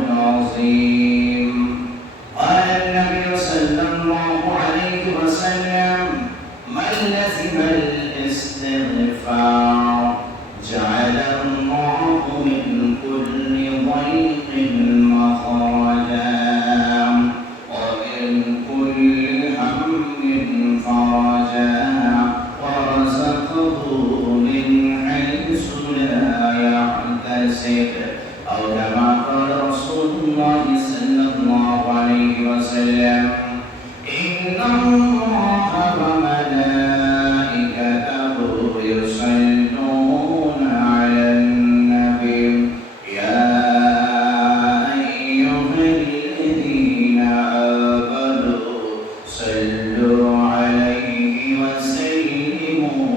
العظيم. قال النبي صلى الله عليه وسلم: من لزم الاستغفار جعل الله من كل ضيق مخرجا ومن كل هم فرجا ورزقه من حيث لا يحتسب، أو كما قال رسول الله صلى الله عليه وسلم: إن الله وملائكته يصلون على النبي يا أيها الذين آمنوا صلوا عليه وسلموا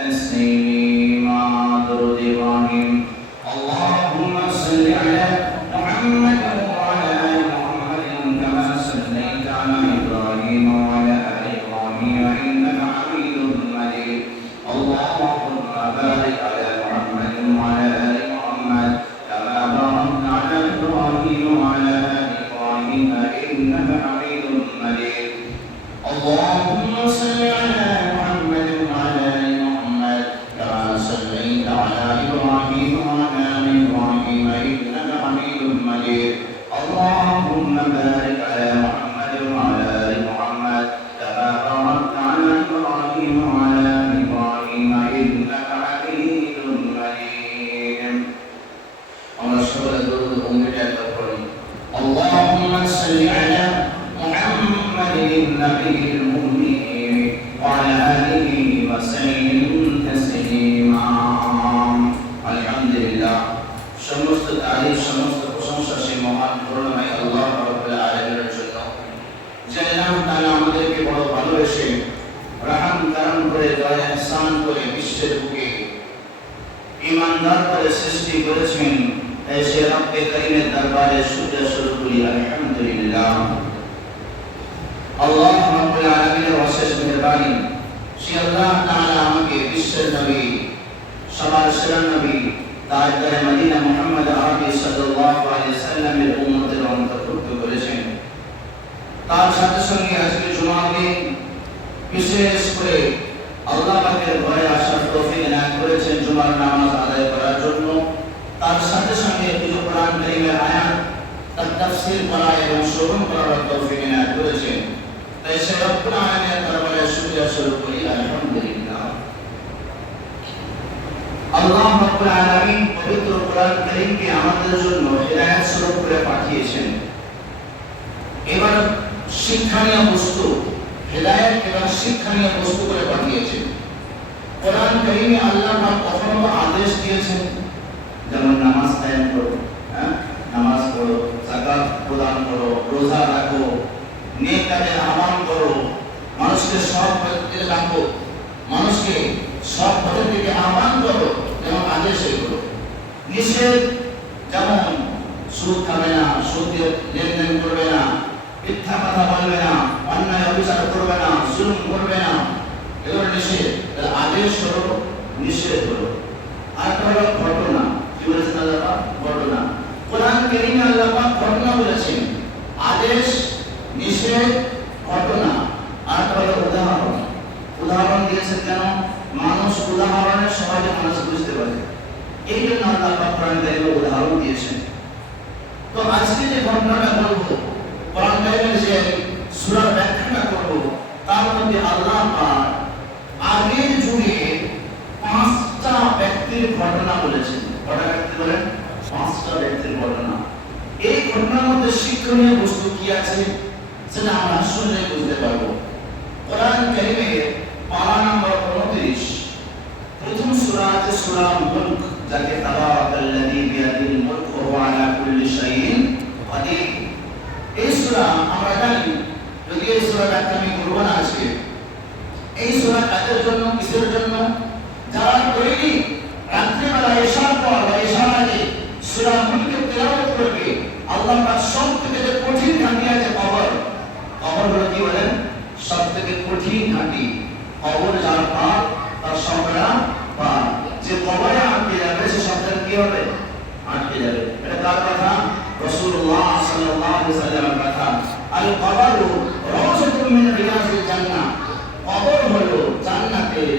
تسليما. درود إبراهيم. اللهم صل على محمد وعلى آل محمد كما صليت على إبراهيم وعلى آل إبراهيم إنك حميد مجيد. اللهم بارك على محمد وعلى آل محمد كما باركت على إبراهيم وعلى آل إبراهيم إنك حميد مجيد. اللهم صل على محمد وعلى آل محمد كما صليت على إبراهيم وعلى آل إبراهيم إنك حميد مجيد. اللهم بارك على محمد وعلى آل محمد كما باركت على إبراهيم وعلى آل إبراهيم إنك حميد مجيد. আমরা সকলে দরুদ উম্মতে একবার পড়ি। اللهم صل على محمد النبي الأمي وعلى آله وسلم تسليما. الحمد لله. সমস্ত তারিফ, সমস্ত প্রশংসা সেই মহান করুণাময় আল্লাহ রাব্বুল আলামিনের জন্য, যে আল্লাহ তাআলা আমাদেরকে বড় ভালোবেসে রহম করম করে দয়া ইহসান করে বিশ্বের বুকে ঈমানদার করে সৃষ্টি করেছেন। তাই সে রব্বে করিমের দরবারে শুকরিয়া স্বরূপ বলি আলহামদুলিল্লাহ। আল্লাহ রাব্বুল আলামিনের অশেষ মেহেরবানি, সে আল্লাহ তাআলা আমাকে বিশ্বের নবী, সবার সেরা নবী, তাজদারে মদিনা মুহাম্মদ আরবি সাল্লাল্লাহু আলাইহি সাল্লামের উম্মতের অন্তর্ভুক্ত করেছেন। তার সাথে সঙ্গে আজকে জুমার দিন বিশেষ করে আল্লাহ পাকের ঘরে আসার তৌফিক এনায়েত করেছেন জুমার নামাজ আদায় করার জন্য। তার সাথে সঙ্গে কিছু কোরআন কারীমের আয়াত তার তাফসীর করা এবং শ্রবণ করার তৌফিক এনায়েত করেছেন। তাই সে রব্বুল আলামিনের দরবারে শুকরিয়া স্বরূপ করি আলহামদুলিল্লাহ। আল্লাহ রাব্বুল আলামিন পবিত্র কোরআন কারীমকে আমাদের জন্য হিদায়াত স্বরূপ করে পাঠিয়েছেন। এবার শিক্ষণীয় বস্তু, হিদায়াত এবং শিক্ষণীয় বস্তু করে পাঠিয়েছেন। কোরআন কারীমে আল্লাহ পাক কখনো আদেশ দিয়েছেন, যেমন নামাজ কায়েম করো, নামাজ পড়ো, যাকাত প্রদান করো, রোজা রাখো, নেক কাজে আহ্বান করো, মানুষকে সৎ পথে রাখো, মানুষকে সৎ পথের দিকে আহ্বান করো, যেমন আদেশ এগুলো। নিষেধ যেমন সুদ খাবে না, সুদ লেনদেন করবে না, মিথ্যা কথা বলবে না, অন্যায় অবিচার করবে না, জুলুম করবে না, এগুলো নিষেধ। আদেশ হলো, নিষেধ হলো। আর হলো ঘটনা। কি বলেছেন আল্লাহ পাক? ঘটনা। কোরআন কারীমে আল্লাহ পাক ঘটনা বলেছেন, আদেশ, নিষেধ, ঘটনা। আর হলো উদাহরণ। উদাহরণ দিয়েছেন কেন? মানুষ উদাহরণে সহজে মানুষ বুঝতে পারে, এই জন্য আল্লাহ পাক কোরআন কারীমে উদাহরণ দিয়েছেন। তো আজকে যে ঘটনাটা বলবো, কোরআন কারীমের যে সূরার ব্যাখ্যাটা করব, তার মধ্যে আল্লাহ পাক আগের যুগে 5টা ব্যক্তির ঘটনা বলেছেন। কটা ব্যক্তি বলেন? 5টা ব্যক্তির ঘটনা। এই ঘটনার মধ্যে শিক্ষণীয় বস্তু কি আছে সেটা আমরা শুনলে বুঝতে পারবো। কোরআন কারীমের পারা নম্বর 29, প্রথম সূরা আছে সূরা মুলক, যাকে তাবারাকাল্লাযী বিয়াদিল মুলক ওয়া হুয়া আলা কুল্লি শাইইন কাদির। এই সূরা আমরা জানি, যদি এই সূরা ব্যাখ্যা আমি করব না আজকে। এই সূরা কাদের জন্য, কিসের জন্য? যারা তৈরি রাত্রিবেলা এশার পর বা এশার আগে সূরা মুলকের তেলাওয়াত করবে, আল্লাহ পাক সবথেকে যে কঠিন ঘাঁটি আছে কবর, কবর হলো কি বলেন? সবথেকে কঠিন ঘাঁটি। কবর যার পার তার সবটা পার। যে কবরে আটকে যাবে সে সবটা কি হবে? আটকে যাবে। এটা কার কথা? রাসূল আলাইহি ওয়াসাল্লামের কথা, আল কবরু রাউযাতুম মিন রিয়াজিল জান্নাহ, কবর হলো জান্নাতের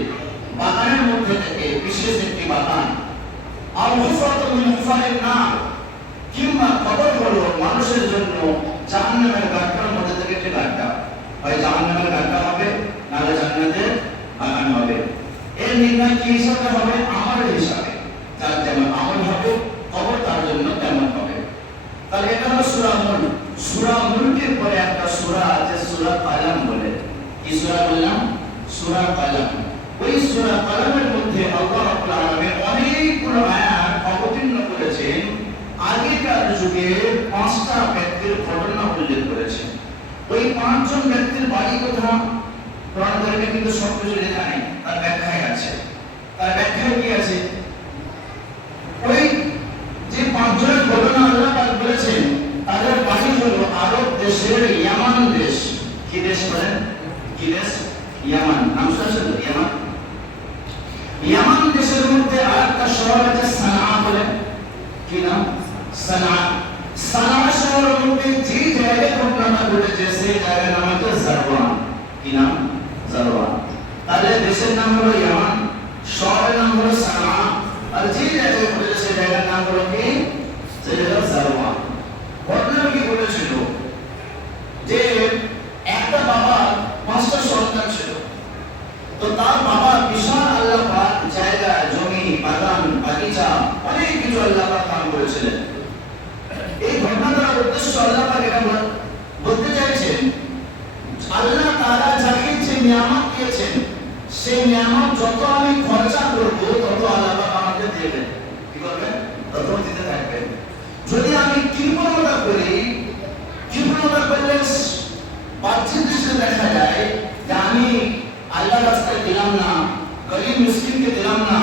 বাগানের মধ্যে থেকে বিশেষ একটি বাগান। আল হুফরাতু মিন হুফারিন নার, কিংবা কবর হলো মানুষের জন্য জাহান্নামের গাড্ডার মধ্যে থেকে একটি গাড্ডা, হয় জাহান্নামের গাড্ডা হবে নাহলে জান্নাতের বাগান হবে। এর নির্ণয় কি হিসাবে হবে? আমলের হিসাবে, যার যেমন আমল হবে কবর তার জন্য তেমন হবে। তাহলে এটা হলো সূরা মুলক। সূরা মুলকের পরে একটা সূরা আছে সূরা কালাম বলে। কি সূরা বললাম? সূরা কালাম। ওই সূরা কালামের মধ্যে আল্লাহ রাব্বুল আলামিন অনেকগুলো আয়াত অবতীর্ণ করেছেন। আগেকার যুগে 5টা ব্যক্তির ঘটনা উল্লেখ করেছেন। ওই 5 জন ব্যক্তির বাড়ি কোথা? কোরআন কারিমে কিন্তু সবকিছু লেখা নেই, তার ব্যাখ্যায় আছে। তার ব্যাখ্যায় কি আছে? ওই যে 5 জনের ঘটনা আল্লাহ পাক বলেছেন, তাদের বাড়ি হলো আরব দেশের ইয়ামান দেশ। কি দেশ বলেন? কি দেশ? ইয়ামান। নাম শুনেছেন তো? ইয়ামান। ইয়ামান দেশের মধ্যে আরেকটা শহর আছে সানা বলে। কি নাম? সানা। সানা শহরের মধ্যে যে জায়গায় ঘটনাটা ঘটেছে সেই জায়গার নাম হচ্ছে জারওয়ান। কি নাম? জারওয়ান। তাহলে দেশের নাম হলো ইয়ামান, শহরের নাম হলো সানা, আর যে জায়গায় ঘটেছে সেই জায়গার নাম হলো কি? সেই হলো জারওয়ান। ঘটনা কি বলেছিল যে একটা বাবার 5টা সন্তান ছিল। তো তার বাবা বিশাল আল্লাহ পাক জায়গা, জমি, বাগান, বাগিচা অনেক কিছু আল্লাহ পাক দান করেছিলেন। এই ঘটনা দ্বারা উদ্দেশ্য আল্লাহ পাক এটা বলতে চাইছেন, আল্লাহ তাআলা যাকে যে নিয়ামত দিয়েছেন সেই নিয়ামত যত আমি খরচা করব তত আল্লাহ পাক আমাকে দেবেন। কি করবেন? তত দিতে থাকবেন। যদি আমি কৃপণতা করি, কৃপণতা করলে বাহ্যিক দৃষ্টিতে দেখা যায় যে আমি আল্লাহ রাস্তায় দিলাম না, গরিব মিসকিনকে দিলাম না,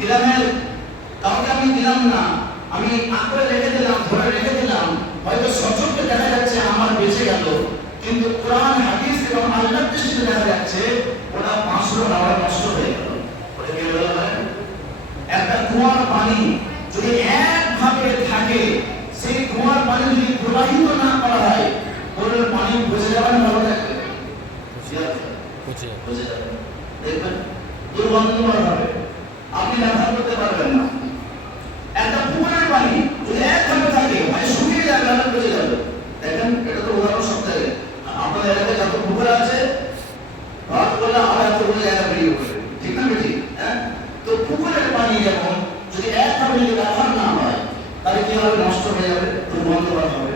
গ্রামের কাউকে আমি দিলাম না, আমি আঁকড়ে রেখে দিলাম, ধরে রেখে দিলাম, হয়তো সচক্ষে দেখা যাচ্ছে আমার বেঁচে গেল, কিন্তু কোরআন হাদিস এবং আল্লাহর দৃষ্টিতে দেখা যাচ্ছে ওটা 500 টাকা নষ্ট হয়ে গেল। ওটা কি হলো? একটা কুয়ার পানি যদি একভাবে থাকে, সেই কুয়ার পানি যদি প্রবাহিত না করা হয়, ওর পানি বুঝে যাবে না, ভালো থাকবে? বুঝে যাবে। দেখবেন দুর্গন্ধ হবে, আপনি ব্যবহার করতে পারবেন না। একটা পুকুরের পানি যদি একভাবে থাকে, হয় শুকিয়ে যাবে না, বুঝে যাবে। দেখেন এটা তো উদাহরণ সব থেকে। আপনাদের এলাকায় যত পুকুর আছে, ভাত করলে আবার এতগুলো জায়গা বেরিয়ে পড়বে, ঠিক না বেঠিক? হ্যাঁ, তো পুকুরের পানি যেমন যদি একভাবে যদি ব্যবহার না হয়, তাহলে কি হবে? নষ্ট হয়ে যাবে, দুর্গন্ধ হবে।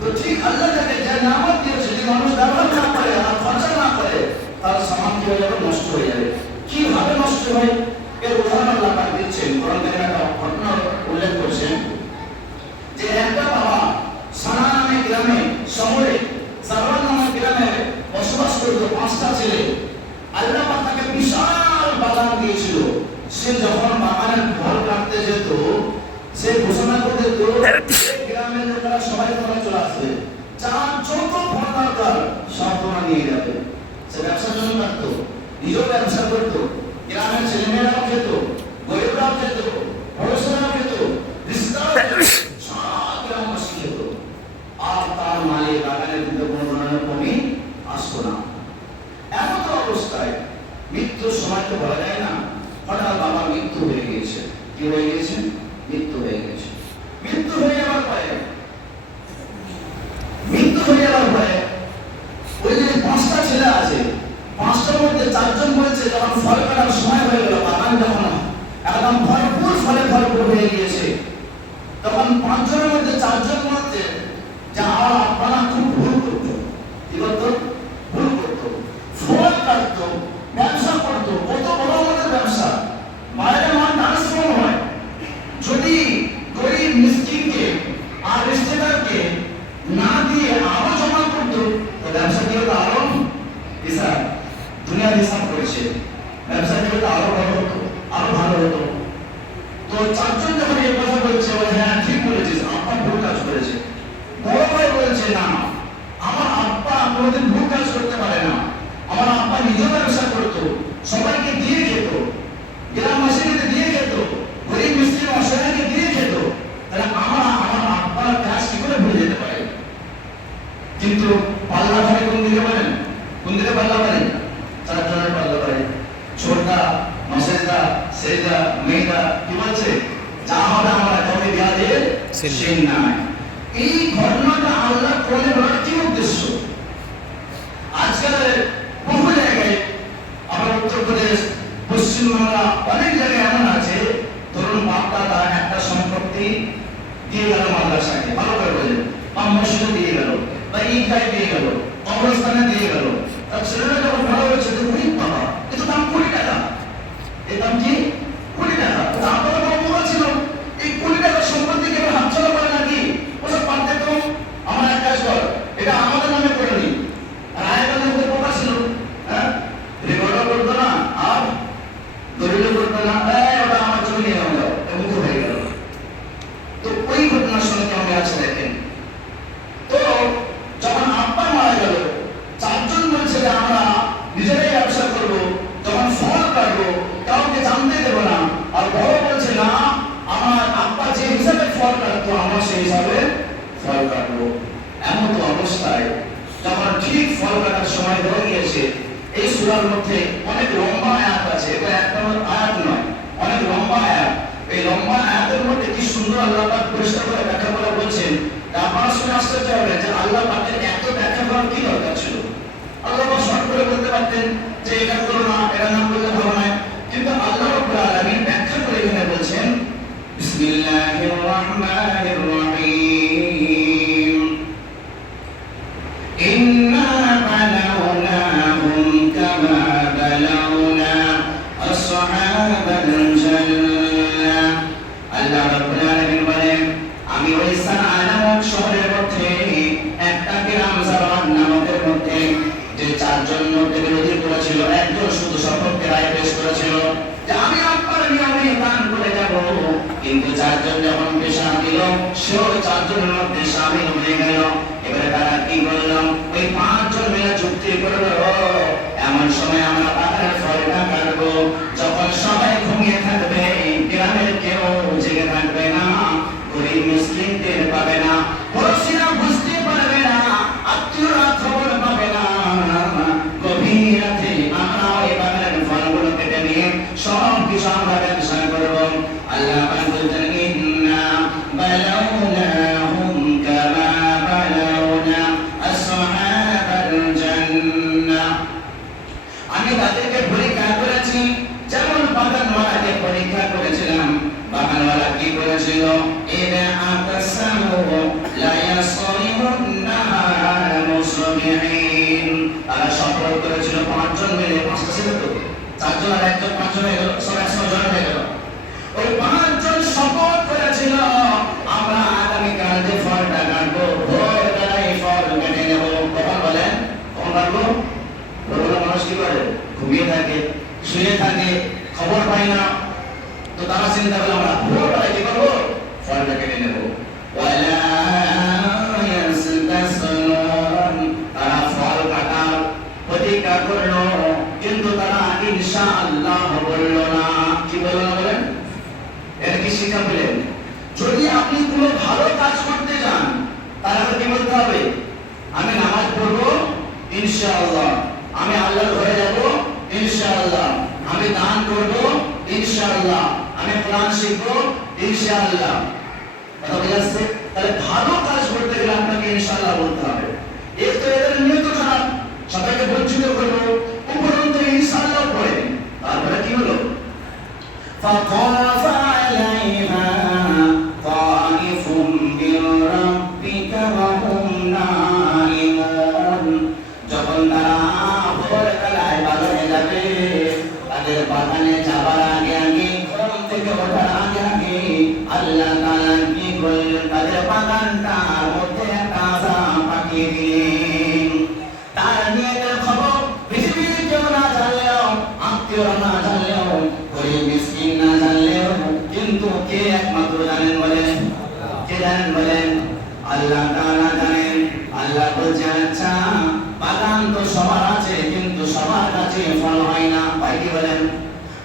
তো ঠিক আল্লাহ যাকে যে নিয়ামত দিয়েছে, যদি মানুষ ব্যবহার না করে আর খরচা না করে, তার সামান কি হয়ে যাবে? নষ্ট হয়ে যাবে। কিভাবে নষ্ট হয় এর উদাহরণ আল্লাহ পাক দিচ্ছেন। কোরআন কারিমে একটা ঘটনা উল্লেখ করেছেন যে একটা বাবা সানা নামে গ্রামে, শহরে জারওয়ান নামে গ্রামে বসবাস করত। 5টা ছেলে। আল্লাহ পাক তাকে বিশাল বাগান দিয়েছিল। সে যখন বাগানের ফল কাটতে যেত, সে ঘোষণা করে দিত গ্রামের লোকেরা সবাই ফলে চলে আসবে, যার যত ফল দরকার সব তোমরা নিয়ে যাবে। সে ব্যবসার জন্য কাটতো, নিজেও ব্যবসা করতো, গ্রামের ছেলেমেয়েরাও খেত, গরিবরাও খেত, বড়সরাও খেত, রিস্তাও খেত, সব গ্রামবাসী খেত। আর তার মালিক বাগানের দিকে কোনো ধরনের কমি আসতো না। এমন অবস্থায় মৃত্যুর সময় তো বলা যায় না, হঠাৎ বাবা মৃত্যু হয়ে গিয়েছে। কি হয়ে গিয়েছে? মৃত্যু হয়ে গেছে। মৃত্যু হয়ে যাওয়ার পরে ওই যে 5টা ছেলে আছে, 5টার মধ্যে 4 জন বলছে যখন ফল কাটার সময় হয়ে গেল, বাগান যখন একদম ভরপুর ফলে ভরপুর হয়ে গিয়েছে, তখন 5 জনের মধ্যে 4 জন বলছে যে আপনারা খুব ভুল করতো। কি করতো? ভুল করতো। ফল কাটতো, ব্যবসা করতো, কত বড় আমাদের ব্যবসা, বাইরে মাল ট্রান্সফার হয়। যদি গরিব মিসকিনকে আর রিস্তেদারকে না দিয়ে আরো জমা করতো, তো ব্যবসা কি হতো? আরো হিসাব, দুনিয়ার হিসাব করেছে, ব্যবসা কি হতো? আরো বড় হতো, আরো ভালো হতো। তো 4 জন যখন এই কথা বলছে, হ্যাঁ ঠিক বলেছিস, আপনার ভুল কাজ করেছে। বড় ভাই বলছে না, চেন্নাই। এই ঘটনাটা আল্লাহ কোরআনে বলার কি উদ্দেশ্য? আজকাল বহু জায়গায় আমার উত্তরপ্রদেশ, পশ্চিমবাংলা অনেক জায়গায় এমন আছে, ধরুন বাপ দাদা একটা সম্পত্তি দিয়ে গেল মাদ্রাসাকে, ভালো করে বলেন, বা মসজিদে দিয়ে গেল, বা ঈদগাহে দিয়ে গেল, কবরস্থানে দিয়ে গেল। তার ছেলেরা যখন ভালো হয়েছে, বাবা এ তো দাম 20 টাকা, এর দাম কি 20 টাকা। আপনারা বড় ছিল এই 20 টাকার সম্পত্তি কেউ হাতছাড়া করে নাকি? ওসব পারতে তো আমার এক কাজ কর, এটা আমাদের নামে করে নি। আর আয়তনের মধ্যে পোকা ছিল, হ্যাঁ, রেকর্ডও করতো না আর দলিলও করতো না, ওটা আমার জন্য নিয়ে নেওয়া যাও, এমন হয়ে গেল। তো ওই ঘটনার সঙ্গে কেমন আছে দেখেন। তো যখন আব্বা মারা গেল, চারজন বলছে যে আমরা নিজেরাই ব্যবসা করবো, যখন ফল কাটবো কাউকে জানতে দেবো না। আর বড় বলছে না, আমার আব্বা যে হিসাবে ফল কাটতো আমরা সেই হিসাবে ফল কাটবো। এমন তো অবস্থায় যখন ঠিক ফল কাটার সময় হয়ে গিয়েছে, এই সূরার মধ্যে অনেক লম্বা আয়াত আছে, এটা একটা আয়াত নয়, অনেক লম্বা আয়াত। এই লম্বা আয়াতের মধ্যে কি সুন্দর আল্লাহ পাক পরিষ্কার করে ব্যাখ্যা করে বলছেন, আপনারা শুনে আশ্চর্য হবেন যে আল্লাহ পাকের এত ব্যাখ্যা করার কি দরকার ছিল। আল্লাহ পাক শর্ট করে বলতে পারতেন যে এটা করো না, এটা না করলে ভালো নয়, কিন্তু আল্লাহ রাব্বুল আলামিন ব্যাখ্যা করে এখানে বলছেন, বিসমিল্লাহির রহমানির রহিম, ইন্না বালাওনাহুম কামা বালাওনা আসহাবাল জান্নাহ। আল্লাহ রাব্বুল আলামিন বলেন, আমি ওই সানা নামক শহরের মধ্যে একটা গ্রাম জারান নামকের মধ্যে যে চারজন মধ্যে বিরোধী করেছিল, একজন শুধু সপক্ষে রায় পেশ করেছিল যে আমি আপনার নিয়মে দান করে যাব, কিন্তু চারজন যখন পেশা দিল সেও চারজনের মধ্যে শামিল হয়ে গেল। এবারে তারা কি করল, ওই 5 জন মিলে চুক্তি করলো, এমন সময় আমরা পাহাড়ের ফলটা কাটবো, যখন সবাই ঘুমিয়ে থাকবে, গ্রামের কেউ জেগে থাকবে না, গরিব মিসকিনদের পাবে না, পড়োশিরা বুঝতে পারবে না, আত্মীয়রা খবর পাবে না, গভীর রাতে আমরা ওই বাগানের ফলগুলো কেটে নিয়ে সব কিছু আমরা ব্যবসা করবো। আল্লাহ পাক বলতেন, ইন্না বালাওনাহুম কামা বালাওনা আসহাবাল জান্নাহ। আমি তাদেরকে পরীক্ষা করেছি যেমন বাগানওয়ালাকে পরীক্ষা করেছিলাম। বাগানওয়ালা কি করেছিল, ইদা আতাসামু লা ইয়াসরিমুন্নাহা মুসবিহিন। তারা সফল করেছিল 5 জন মিলে, 5টা ছিল তো, 4 জন আর 1 জন, 5 জন হয়ে গেল, সব 100 জন হয়ে গেল। ওই 5 জন শপথ করেছিল, আমরা আগামী কাল যে ফলটা কাটবো, ভোরবেলায় এই ফল কেটে নেব। কখন বলেন, কখন কাটবো? ভোরবেলা মানুষ কি করে, ঘুমিয়ে থাকে, শুয়ে থাকে, খবর পায় না। তো তারা চিন্তা করলো আমরা ভোরবেলায় কি করবো, ফলটা কেটে নেব। ওয়ালা ইয়াসতাসনুন, তারা ফল কাটার প্রতিজ্ঞা করলো, কিন্তু তারা ইনশাআল্লাহ বলল না। কি বলল না বলেন? এর কি শিক্ষা পেলেন? যদি আপনি কোনো ভালো কাজ করতে যান, তাহলে কি বলতে হবে, আমি নামাজ পড়বো ইনশাআল্লাহ, আমি আল্লাহর ঘরে যাব ইনশাআল্লাহ, আমি দান করব ইনশাআল্লাহ, আমি কোরআন শিখবো ইনশাআল্লাহ। কথা বুঝাচ্ছে? তাহলে ভালো কাজ করতে গেলে আপনাকে ইনশাআল্লাহ বলতে হবে। এর তো এদের নিয়ত খারাপ, সবাইকে বঞ্চিত করবো, উপরন্ত ইনশাআল্লাহ পড়ে, তারপরে কি হলো, ফাতাফা আলাইহা তাইফুম মির রাব্বিকা ওয়া হুম নাইমুন। যখন তারা ভোরবেলায় বাগানে যাবে, তাদের বাগানে যাবার আগে আগে, ঘুম থেকে ওঠার আগে আগে আল্লাহ তাআলা কি করলেন, তাদের বাগানটার মধ্যে একটা আযাব পাঠিয়ে দিলেন। তার নিয়তের খবর পৃথিবীর কেউ না জানলেও, আত্মীয়রা না জানলেও, গরিব মিসকিন না জানলেও, কিন্তু কে একমাত্র জানেন বলেন? কে জানেন বলেন? আল্লাহ তাআলা জানেন। আল্লাহ বলছেন, আচ্ছা বাগান তো সবার আছে, কিন্তু সবার কাছে ফল হয় না। ভাই কি বলেন?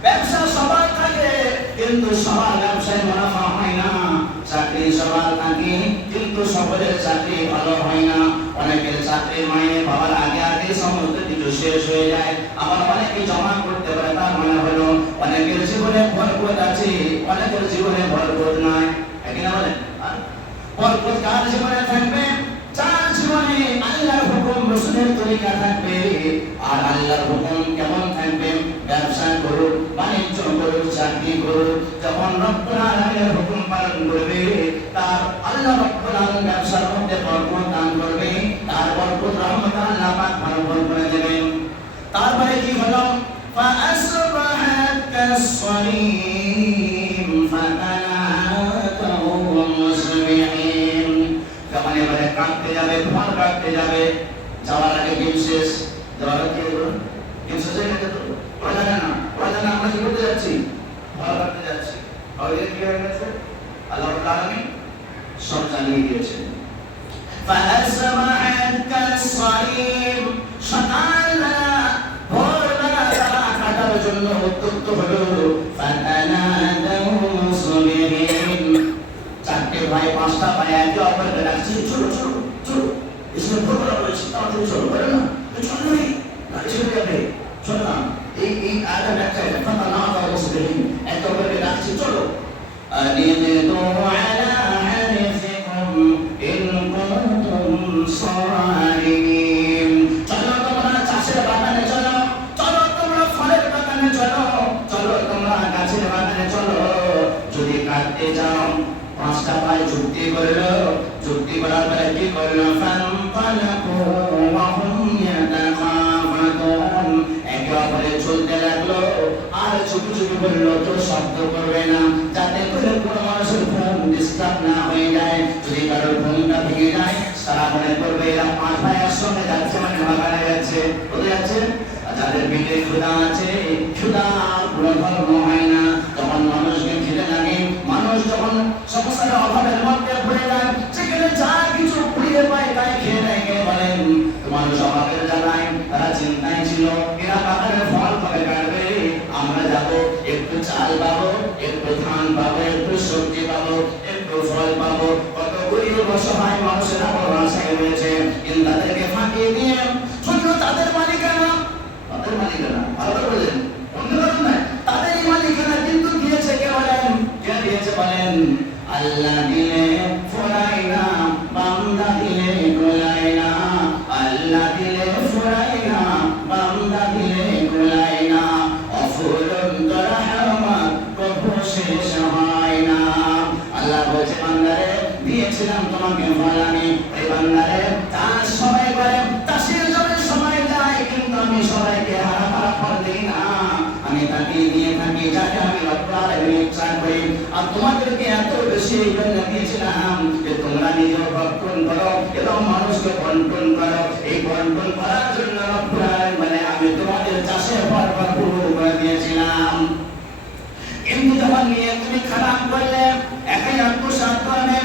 ব্যবসা সবার থাকে, কিন্তু সবার ব্যবসায় মুনাফা হয় না। চাকরি সবার থাকে, কিন্তু সকলের চাকরি ভালো হয় না। অনেকের চাকরি মাইনে পাওয়ার আগে আগে সমস্ত কিছু শেষ হয়ে যায়। আবার অনেকে জমা করতে পারে, তার মানে হলো অনেকের জীবনে বরকত আছে, অনেকের জীবনে বরকত নাই। কি না বলেন? বরকত কার জীবনে থাকবে? যার জীবনে আল্লাহর হুকুম রাসূলের তরিকা থাকবে। আর আল্লাহর হুকুম কেমন থাকবে? ব্যবসা করুক, বাণিজ্য করুক, চাকরি করুক, যখন রব্বুল আলামিনের হুকুম পালন করবে, তার আল্লাহ রব্বুল আলামিন ব্যবসার মধ্যে বরকত দান করবে, তার বরকত রহমত আল্লাহ পাক বরকত করে দেবেন। তারপরে কি হলো? فأصبحت كالصريم فتنادوا مصبحين। যখন এবারে কাটতে যাবে, ফল কাটতে যাবে, যাওয়ার আগে ডিম শেষ, যাওয়ার আগে ডিম শেষ হয়ে গেছে। তো ওরা জানে না, ওরা জানে আমরা কি করতে যাচ্ছি? ফল কাটতে যাচ্ছি। আর কি হয়ে গেছে? আল্লাহ রাব্বুল আলামিন সব জানিয়ে দিয়েছেন। فأصبحت كالصريم সকালবেলা ভোরবেলা তারা কাটার জন্য উদ্যত হলো। ফাতানাদাউ মুসবিহিন, চারটে ভাই পাঁচটা ভাই একে অপরকে ডাকছে, চলো চলো চলো, এসে ভোরবেলা রয়েছে, তাড়াতাড়ি চলো, বলে না চলো রে, গাড়ি ছেড়ে যাবে, চলো না। এই আয়াতটা ব্যাখ্যা এটা, ফাতানাদাউ মুসবিহিন, একে অপরকে ডাকছে, চলো। আনিদু আলা হারিসিকুম ইন কুনতুম সারিমিন, চলো তোমরা চাষের বাগানে চলো, চলো তোমরা ফলের বাগানে চলো, চলো তোমরা গাছের বাগানে চলো। যদি কাটতে যাও, পাঁচটা ভাই যুক্তি করলো, যুক্তি করার পরে কি করলো? ফানতালাকু ওয়া হুম ইয়াতাখাফাতুন, একে অপরে চলতে লাগলো আর চুপি চুপি বললো, তো শব্দ করবে না, যাতে করে কোনো মানুষের ঘুম ডিস্টার্ব না হয়ে যায়। যদি কারোর ঘুমটা ভেঙে যায়, তারা মনে করবে এরা পাঁচ ভাই একসঙ্গে যাচ্ছে, মানে বাগানে যাচ্ছে, কোথায় যাচ্ছে? যাদের পেটে ক্ষুধা আছে, ক্ষুধা কোনো ধর্ম হয় না। তখন মানুষকে খিদে লাগে, মানুষ যখন সমস্যার অভাবের মধ্যে পড়ে যায়, সেখানে যা কিছু পুড়িয়ে পায় তাই খেয়ে নেয়। কে বলেন? মানুষ অভাবের জ্বালায় তারা চিন্তায় ছিল, এরা বাগানের ফল কবে কাটবে, আমরা যাবো, একটু চাল পাবো, একটু ধান পাবো, একটু সবজি পাবো, একটু ফল পাবো। কত গরিব অসহায় মানুষেরা বড় আশায় রয়েছে, কিন্তু তাদেরকে ফাঁকিয়ে দিয়ে শুধু তাদের মালিকানা, তাদের মালিকানা ভালো বলেন, অন্য কারণ নাই, তাদেরই মালিকানা কিন্তু দিয়েছে কে বলেন? কে দিয়েছে বলেন? আল্লাহ দিলে ফোরাই না, বান্দা দিলে গোলাই না, আল্লাহ দিলে ফোরাই না, বান্দা দিলে গোলাই না, অফুরন্ত রহমত কবু শেষ হয় না। আল্লাহ বলছে, বান্দারে দিয়েছিলাম তোমাকে ফল আমি, এই বান্দারে চাষ সবাই করে, চাষের জমি সবাই যায়, কিন্তু আমি সবাইকে হারা হারা ফল দিই না, আমি তাকে দিয়ে থাকি যাকে আমি রব্বুল আলামিন ইচ্ছা করি। আর তোমাদেরকে এত বেশি এই জন্য দিয়েছিলাম যে তোমরা নিজেও ভক্ষণ করো এবং মানুষকে বন্টন করো। এই বন্টন করার জন্য রব্বুল আলামিন মানে আমি তোমাদের চাষের ফল ভরপুর করে দিয়েছিলাম। কিন্তু যখন নিয়ে তুমি খারাপ করলে, একাই আত্মসাৎ করলে,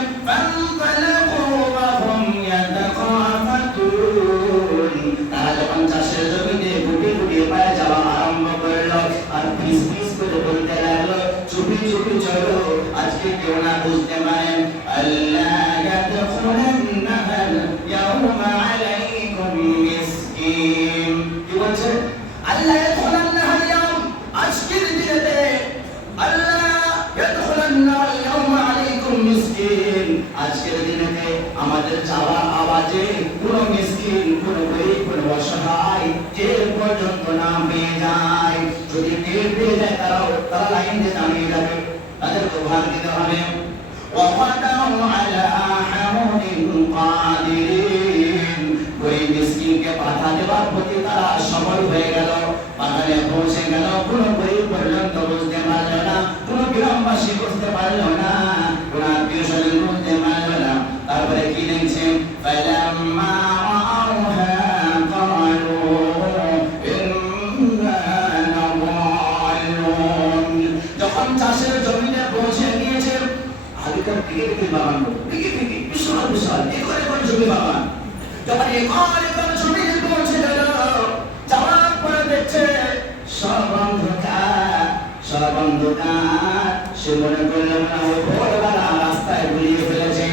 তারা যখন চাষের জমিতে গুটিয়ে গুটিয়ে পায়ে যাওয়া আরম্ভ করলো আর পিস পিস করে বলতে লাগলো, চুপি চুপি চলো, আজকে কেউ না বুঝতে পারেন, আল্লাহ ইয়াদখুলান্নাহাল ইয়াউমা আলাইকুম মিসকিন। কি বলছে? আল্লাহ ইয়াদখুলান্নাহাল ইয়াউম, আজকের দিনেতে আল্লাহ ইয়াদখুলান্নাহাল ইয়াউমা আলাইকুম মিসকিন, আজকের দিনেতে আমাদের যাওয়ার আওয়াজে কোনো মিসকিন, কোনো গরিব, কোনো অসহায় যে পর্যন্ত না পেয়ে যায়, যদি টের পেয়ে যায় তারা লাইন দিয়ে দাঁড়িয়ে যাবে, তাদেরকে ভাগ দিতে হবে। وَغَدَوْا عَلَىٰ حَرْدٍ قَادِرِينَ, ওই মিসকিনকে পাঠা দেওয়ার প্রতি তারা সফল হয়ে গেল, বাগানে পৌঁছে গেল, কোনো গরিব পর্যন্ত বুঝতে পারল না, কোনো গ্রামবাসী বুঝতে পারল না, কোনো আত্মীয় স্বজন বুঝতে পারল না। তারপরে কি লিখছে? فَلَمَّا رَأَوْهَا قَالُوا إِنَّا لَضَالُّونَ, যখন চাষের জমিতে পৌঁছে গিয়েছে, আগেকার দিকে বাগান, বিশাল বিশাল একর জমি বাগান, যখন একর জমিতে পৌঁছে গেল, যাওয়ার পরে দেখছে সব অন্ধকার, সব অন্ধকার। সে মনে করল না ওই ভোরবেলা রাস্তায় গুলিয়ে ফেলেছে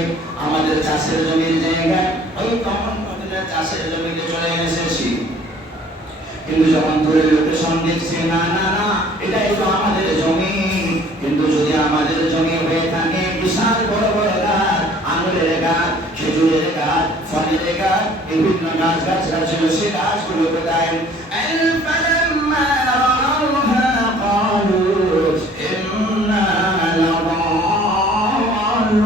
আমাদের চাষের জমির জায়গায়, ওই কমন পদ্ধতিতে চাষের জমিতে চলে এসেছি। কিন্তু যখন দূরে লোকেশন দেখছে, না না না, এটাই তো আমাদের জমি, কিন্তু যদি আমাদের জমি হয়ে থাকে বিশাল বড় বড় গাছ, আঙুলের বিভিন্ন গাছ গাছরা ছিল, সে গাছগুলোকে দেয়। ফালাম্মা রাআউহা ক্বালু ইন্না লাদাল্লুন।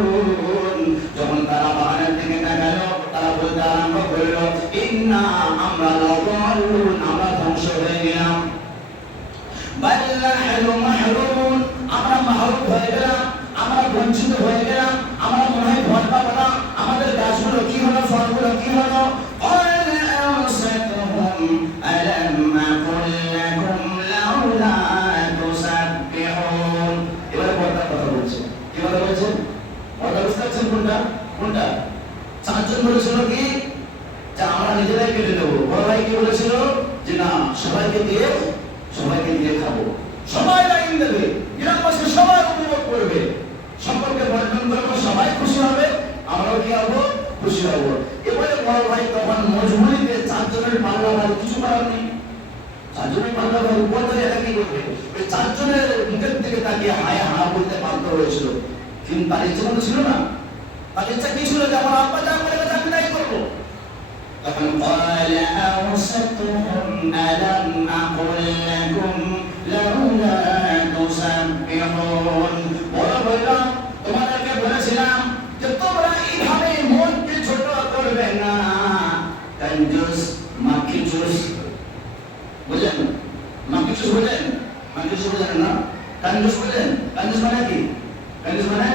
যখন তারা বাগানের দিকে তাকালো, তারা বলতে আরম্ভ করলো, ইন্না আমরা লাদাল্লুন, আমরা ধ্বংস হয়ে গেলাম। বাল নাহনু মাহরুমুন, আমরা মাহরুম হয়ে গেলাম, আমরা বঞ্চিত হয়ে গেলাম, আমরা মনে হয় ফল পাবো না। আমাদের গাছগুলো কি হলো, ফলগুলো কি হলো? এবারে কথা বলছে, কি কথা বলছে? কথা বুঝতে পারছেন? কোনটা কোনটা? চারজন বলেছিল কি যে আমরা নিজেরাই কেটে নেবো। বড় ভাই কি বলেছিল যে না, সবাইকে দিয়ে খাবো, সবাই লাইন দেবে, গ্রামবাসী সবাই উপভোগ করবে, সম্পর্কে বর্ণন করবো, সবাই খুশি হবে, আমরাও কি হবো? খুশি হবো। এবারে বড় ভাই তখন মজবুরিতে চারজনের পাল্লা ভাই, কিছু করার নেই, চারজনের পাল্লা ভাই উপর থেকে এটা কি করবে? ওই চারজনের মুখের দিকে তাকিয়ে হায় হা বলতে বাধ্য হয়েছিল। কিন্তু তার ইচ্ছে মতো ছিল না, তার ইচ্ছা কি ছিল যে আমার আব্বা যা করে গেছে আমি তাই করবো। তখন قال أوسطهم ألم أقل لكم لولا تسبحون। বড় বললাম তোমাদেরকে বলেছিলাম যে তোমরা এইভাবে মনকে ছোট করবে না। কঞ্জুস মাকিজুস বুঝলেন? মাকিজুস বুঝলেন? মাকিজুস বুঝলেন না? কঞ্জুস বুঝলেন? কঞ্জুস মানে কি? কঞ্জুস মানে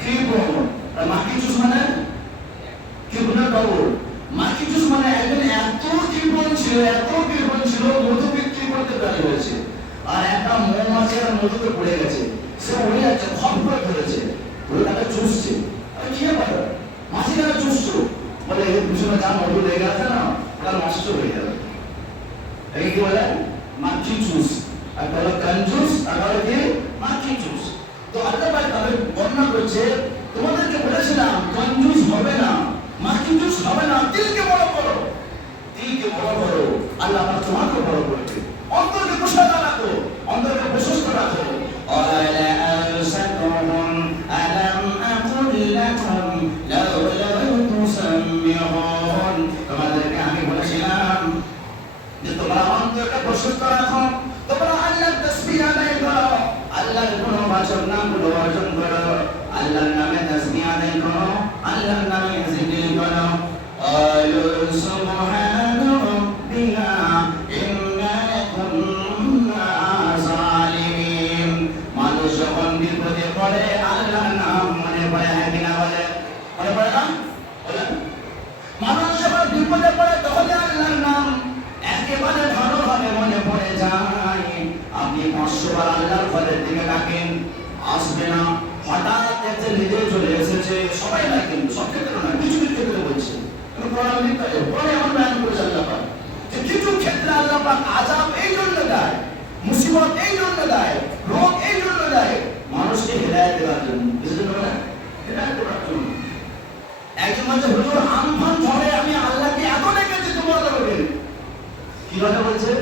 কৃপণ, আর মাকিজুস মানে কৃপণের ডবল। মাকিজুস মানে একজন এত কৃপণ ছিল, মধু বিক্রি করতে রাজি হয়েছে, আর একটা মৌমাছি আর মধুতে পড়ে গেছে, সে উড়ে যাচ্ছে, খপ করে ধরেছে, ধরে তাকে চুষছে। আমি কি ব্যাপার, মাছি কেন চুষছো? বলে এর পিছনে যা মধু লেগে আছে না, ওটা নষ্ট হয়ে যাবে। একে কি বলে? মাকিজুস। আর বলে কঞ্জুস, আর বলে কি? মাকিজুস। তো আল্লাহ পাক তাদের বর্ণনা করছে, তোমাদেরকে বলেছিলাম কঞ্জুস হবে না, মাকিজুস হবে না, দিলকে বড় করো, দিলকে বড় করো, আল্লাহ পাক তোমাকে বড় করবে। অন্তরকে প্রশস্ত রাখো, অন্তরকে প্রশস্ত রাখো। আলা আলসাকুম আলাম আকুল লাকুম লাউলা তুসাম্মিহুন। তোমাদেরকে আমি বলেছিলাম যে তোমরা অন্তরকে প্রশস্ত রাখো, তোমরা আল্লাহর তাসবিহ আদায় করো, আল্লাহর গুণবাচক নামগুলো অর্জন করো, আল্লাহর নামে তাসবিহ আদায় করো, আল্লাহর নামে জিকির করো। আলু সুবহান রাব্বিনা ইন্না কুন্না জালিমিন। মানুষ যখন বিপদে পড়ে আল্লাহর নাম মনে পড়ে, হ্যাঁ কিনা বলে? মনে পড়ে না? বলেন। মানুষ যখন বিপদে পড়ে তখন আল্লাহর নাম একেবারে ভালোভাবে মনে পড়ে যায়। আপনি 500 বার আল্লাহর ঘরের দিকে ডাকেন, আসবে না। হঠাৎ একটা নিজে চলে এসেছে, সবাই না, কিন্তু সব ক্ষেত্রে না, কিছু কিছু ক্ষেত্রে বলছে। পরে আমার বয়ান করেছে আল্লাহ পাক যে কিছু ক্ষেত্রে আল্লাহ পাক আযাব এই জন্য দেয়, মুসিবত এই জন্য দেয়, রোগ এই জন্য দেয়, মানুষকে হেদায়েত দেওয়ার জন্য। বুঝলেন না? হেদায়েত দেওয়ার জন্য। একজন বলছে, হুজুর আমফান ঝড়ে আমি আল্লাহকে এত ডেকেছি তোমার লোকে। কি কথা বলছে?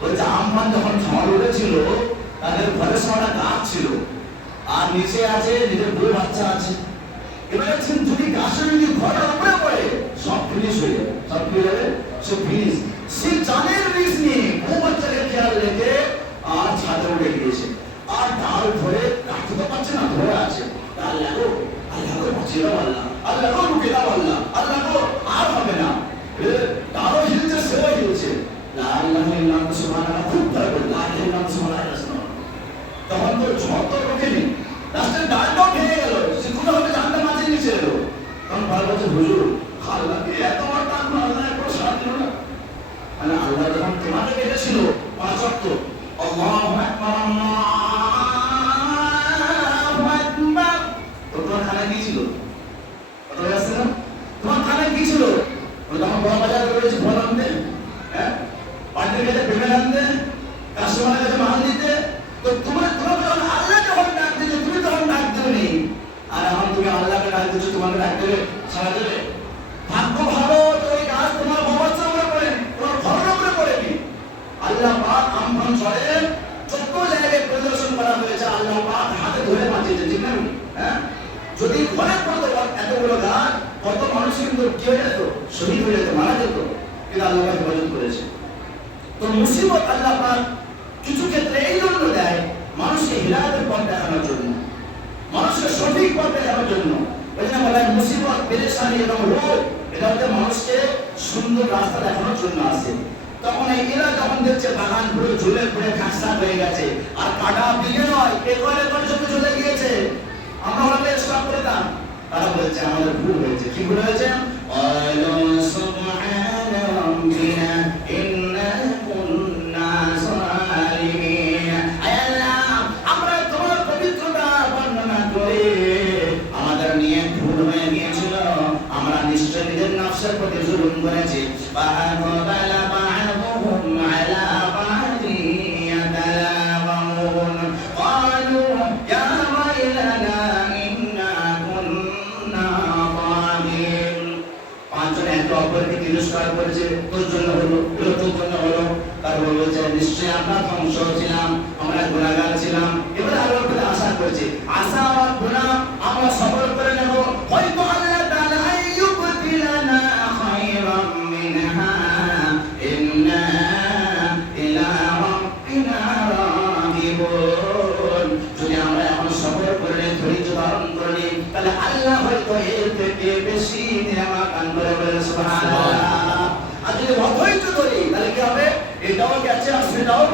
বলছে আমফান যখন ঝড় উঠেছিল, তাদের ঘরের সামনে গাছ ছিল, আর নিচে আছে নিজের বউ বাচ্চা আছে। এবারে যদি গাছের যদি ঘরের উপরে পড়ে, সব ফিনিশ হয়ে যাবে, সব কি যাবে? সব ফিনিশ। সে জানের রিস্ক নিয়ে বউ বাচ্চাকে খেয়াল রেখে আর ছাদে উঠে গিয়েছে, আর ডাল ধরে কাটতে তো পারছে না, ধরে আছে। আল্লাহ গো, আল্লাহ গো বাঁচিয়ে দাও, আল্লাহ, আল্লাহ গো রুখে দাও, আল্লাহ, আল্লাহ গো আর হবে না। ডালও হিলছে, সেও হিলছে। লা ইলাহা ইল্লাল্লাহ সুবহানাল্লাহ, খুব ভয় করে, লা ইলাহা ইল্লাল্লাহ সুবহানাল্লাহ। তখন তো ঝড় তো রোখেনি, রাস্তার ডালটাও ভেঙে গেল, সে কোনো ভাবে জানটা মাঝে নিচে এলো। তখন ভালো বলছে, হুজুর আল্লাহকে এত বার ডাকলো, আল্লাহ একবার সাড়া দিল না। মানে আল্লাহ যখন তোমাকে ডেকেছিল 5 ওয়াক্ত, আল্লাহু আকবার, আল্লাহু আকবার, তো তোমার খানায় কি ছিল? কথা বলে আসছে না? তোমার খানায় কি ছিল? তখন বড় বাজার করেছি ফল আনতে, হ্যাঁ, পার্টির কাছে পেমেন্ট আনতে, কাস্টমারের কাছে মাল দিতে। তো তোমার যখন আল্লাহ যখন ডাক দিচ্ছ, তুমি তখন ডাক দেবে নি, আর এখন তুমি আল্লাহকে ডাক দিচ্ছ, তোমাকে ডাক দেবে, সারা দেবে। ভাগ্য ভালো তো ওই গাছ তোমার বাবার উপরে পড়েনি, তোমার ঘরের উপরে পড়েনি। আল্লাহ পাক আমফান ঝড়ে যত জায়গায় পরিদর্শন করা হয়েছে, আল্লাহ পাক হাতে ধরে বাঁচিয়েছে, ঠিক না? হ্যাঁ, যদি ঘরে পড়তো এত গানগুলো গান, কত মানুষ কিন্তু কি হয়ে যেত, শহীদ হয়ে যেত, মারা যেত, কিন্তু আল্লাহ পাক হেফাজত করেছে। তো মুসিবত আল্লাহ পাক কিছু ক্ষেত্রে এই জন্য দেয়, মানুষকে হিদায়াতের পথ দেখানোর জন্য, মানুষকে সঠিক পথ দেখানোর জন্য। ওই জন্য বলা হয় মুসিবত, পেরেশানি এবং রোগ এটা হচ্ছে মানুষকে সুন্দর রাস্তা দেখানোর জন্য আসে। তখন এরা যখন দেখছে বাগান পুরো ঝুলে পুড়ে খাকসাক হয়ে গেছে, আর কাটা বিঘে নয় একর একর জমি চলে গিয়েছে, আমরা ওনাকে স্টপ করে দাম, তারা বলছে আমাদের ভুল হয়েছে। কি ভুল হয়েছে? আমরা তোমার পবিত্রতা বর্ণনা করে আমাদের নিয়ে ভুল হয়ে গিয়েছিল, আমরা নিশ্চয় নিজের নফসের প্রতি জুলুম করেছি। তিরস্কার করেছে, তোর জন্য হলো, তোর জন্য হলো। তারপর বলছে নিশ্চয়ই আমরা ধ্বংস ছিলাম, আমরা গুনাহগার ছিলাম। এবার আল্লাহর প্রতি আশা করেছে, আশা আমার গুনাহ আমরা সফল করে নেব, হয়তো আল্লাহ তাআলা আইয়ুবতিলানা খায়রাম মিনহা ইন্না ইলা রাব্বিনা রাগিবুন। যদি আমরা এখন সফল করে ধৈর্য ধারণ করি, তাহলে আল্লাহ হয়তো এর থেকে বেশি নিয়ামত দান করবেন। সুবহানাল্লাহ। আর যদি অধৈর্য ধরি তাহলে কি হবে? এটাও গেছে আর সেটাও,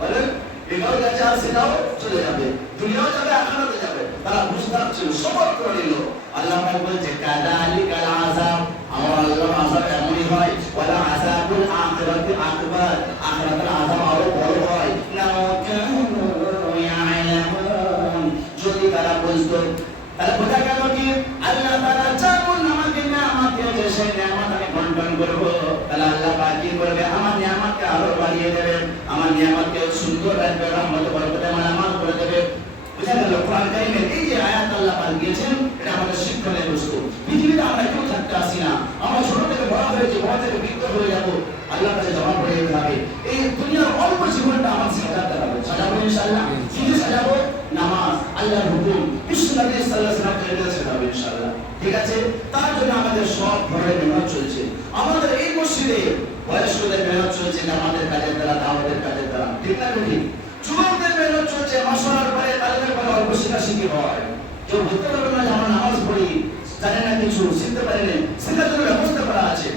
বলেন, এটাও গেছে আর সেটাও চলে যাবে, দুনিয়াও যাবে, আখিরাতে যাবে। তারা বুঝতে পারছিল, সবর করে নিল। আল্লাহ পাক বলছে কাযালিকাল আযাব, আমার আল্লাহর আযাব এমনই হয়, ওয়ালা আযাবুল আখিরাতি আকবার, আখিরাতের আযাব আরো বড় হয়। লাউ কানু ইয়ালামুন, যদি তারা বুঝতো। তাহলে বোঝা গেল কি আল্লাহ তাআলা যেমন আমাকে নিয়ামত দিয়েছে, সেই নিয়ামত আমি বন্টন করব, তাহলে আল্লাহ পাক কি করবে? আমার নিয়ামতকে আরো বাড়িয়ে দেবে, আমার নিয়ামতকে সুন্দর রাখবে, রহমত বরকতে মালামাল করে দেবে। বুঝা গেল? কোরআন কারীমের এই যে আয়াত আল্লাহ পাক দিয়েছেন, এটা আমাদের শিক্ষণের বস্তু। পৃথিবীতে আমরা কেউ থাকতে আসি না, আমরা ছোট থেকে বড় হয়েছি, বড় থেকে বৃদ্ধ হয়ে যাবো, আল্লাহর কাছে জমা পড়ে যেতে হবে। এই দুনিয়ার অল্প জীবনটা আমার সাজাতে হবে, সাজাবো ইনশাআল্লাহ। কি সাজাবো? নামাজ, আল্লাহর হুকুম, বিশ্ব নবী সাল্লাল্লাহু আলাইহি ওয়াসাল্লাম সাজাবো ইনশাআল্লাহ। ঠিক আছে? তার জন্য আমাদের সব ধরনের মেহনত চলছে। আমাদের এই মসজিদে বয়স্কদের মেহনত চলছে, আমাদের কাজের দ্বারা, দাওয়াতের কাজের দ্বারা, ঠিক না? ঠিক। যুবকদের মেহনত চলছে, মাশাআল্লাহ পরে তাদের পরে অল্প শিক্ষা হয়। কেউ বলতে পারবে না যে আমরা নামাজ পড়ি, জানে না কিছু, শিখতে পারি না, শেখার জন্য ব্যবস্থা করা আছে।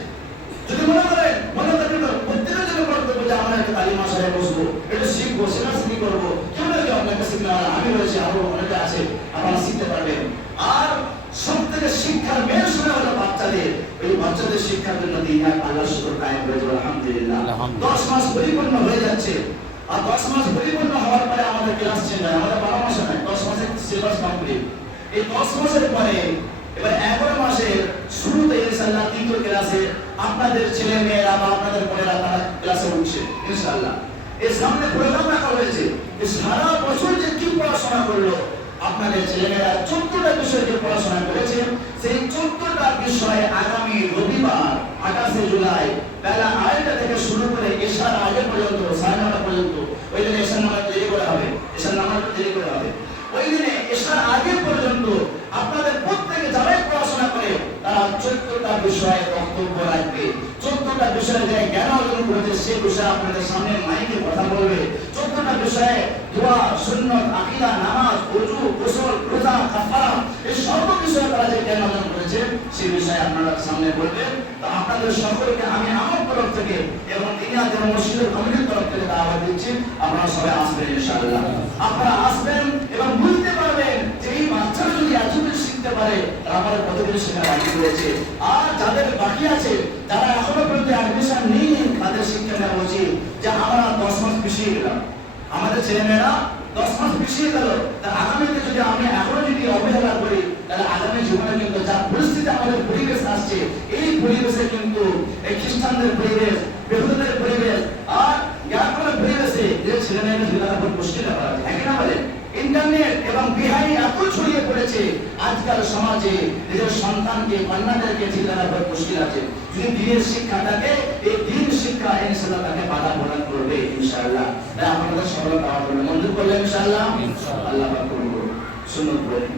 যদি মনে করেন, মনে করেন প্রত্যেকের জন্য কর্তব্য যে আমরা একটা তালিম আসায় বসবো, এটা শিখবো, শেখাশিখি করবো, কেউ না কেউ আপনাকে শিখতে পারে, আমি রয়েছি, আরো অনেকে আছে, আপনারা শিখতে পারবেন। আর সব থেকে শিক্ষার মেন সময় হলো বাচ্চাদের। এই বাচ্চাদের শিক্ষার জন্য দিন আল্লাহর শুকর কায়েম হয়েছে, আলহামদুলিল্লাহ। 10 মাস পরিপূর্ণ হয়ে যাচ্ছে, আর 10 মাস পরিপূর্ণ হওয়ার পরে আমাদের ক্লাস চেঞ্জ হয়, আমাদের 12 মাসে নয়, 10 মাসের সিলেবাস কমপ্লিট। এই 10 মাসের পরে এবার 11 মাসের শুরুতে ইনশাআল্লাহ 3টো ক্লাসে আপনাদের ছেলে মেয়েরা বা আপনাদের বোনেরা তারা ক্লাসে উঠছে ইনশাআল্লাহ। এই সামনে প্রোগ্রাম রাখা হয়েছে, এই সারা বছর যে কি পড়াশোনা করলো আপনাদের ছেলেমেয়েরা 14টা বিষয় যে পড়াশোনা করেছে, সেই 14টা বিষয়ে আগামী রবিবার 28 জুলাই বেলা 2টা থেকে শুরু করে এশার আগে পর্যন্ত, 9:30 পর্যন্ত, ওই দিনে এশার নামাজ দেরি করে হবে, এশার নামাজটা দেরি করে হবে। ওই দিনে এশার আগে পর্যন্ত আপনাদের প্রত্যেকে যারাই পড়াশোনা করে তারা 14টা বিষয়ে বক্তব্য রাখবে, 14টা বিষয়ে যে জ্ঞান অর্জন করেছে সেই বিষয়ে আপনাদের সামনে মাইকে কথা বলবে। 14টা বিষয়ে দোয়া, সুন্নাত, আকীদা, নামাজ, ওযু, গোসল, রোজা, কাফারা, এই সব বিষয়ে তারা যে জ্ঞান অর্জন করেছে সেই বিষয়ে আপনারা সামনে বলবেন। তো আপনাদের সকলকে আমি আমার তরফ থেকে এবং দিনাত এবং মসজিদের কমিটির তরফ থেকে দাওয়াত দিচ্ছি, আপনারা সবাই আসবেন ইনশাআল্লাহ। আপনারা আসবেন এবং বুঝতে পারবেন যে এই বাচ্চারা যদি এত কিছু শিখতে পারে, তারা আমাদের কত কিছু শেখার বাকি রয়েছে। আর যাদের বাকি আছে, যারা এখনো পর্যন্ত অ্যাডমিশন নিয়ে তাদের শিক্ষা নেওয়া উচিত যে আমরা 10 মাস পিছিয়ে গেলাম, আমাদের ছেলেমেয়েরা 10 মাস পিছিয়ে গেল, তা আগামীতে যদি আমি এখনো যদি অবহেলা করি, তাহলে আগামী জীবনে কিন্তু যা পরিস্থিতি আমাদের পরিবেশ আসছে, এই পরিবেশে কিন্তু এই খ্রিস্টানদের পরিবেশ, বেহুদদের পরিবেশ আর জ্ঞানের পরিবেশে যে ছেলেমেয়েরা লেখাপড়া খুব মুশকিল ব্যাপার, হ্যাঁ না বলে? ইন্টারনেট এবং বিহারি এত ছড়িয়ে পড়েছে আজকাল সমাজে, নিজের সন্তানকে, কন্যাদেরকে চিন্তা করা মুশকিল আছে। যদি দিনের শিক্ষা থাকে, এই দিন শিক্ষা ইনশাআল্লাহ তাকে বাধা প্রদান করবে ইনশাআল্লাহ। তাই আপনাদের সকলকে দাওয়াত করবেন, মঞ্জুর করলেন ইনশাআল্লাহ। আল্লাহ পাক কবুল করুন। সুন্নাত পড়েন।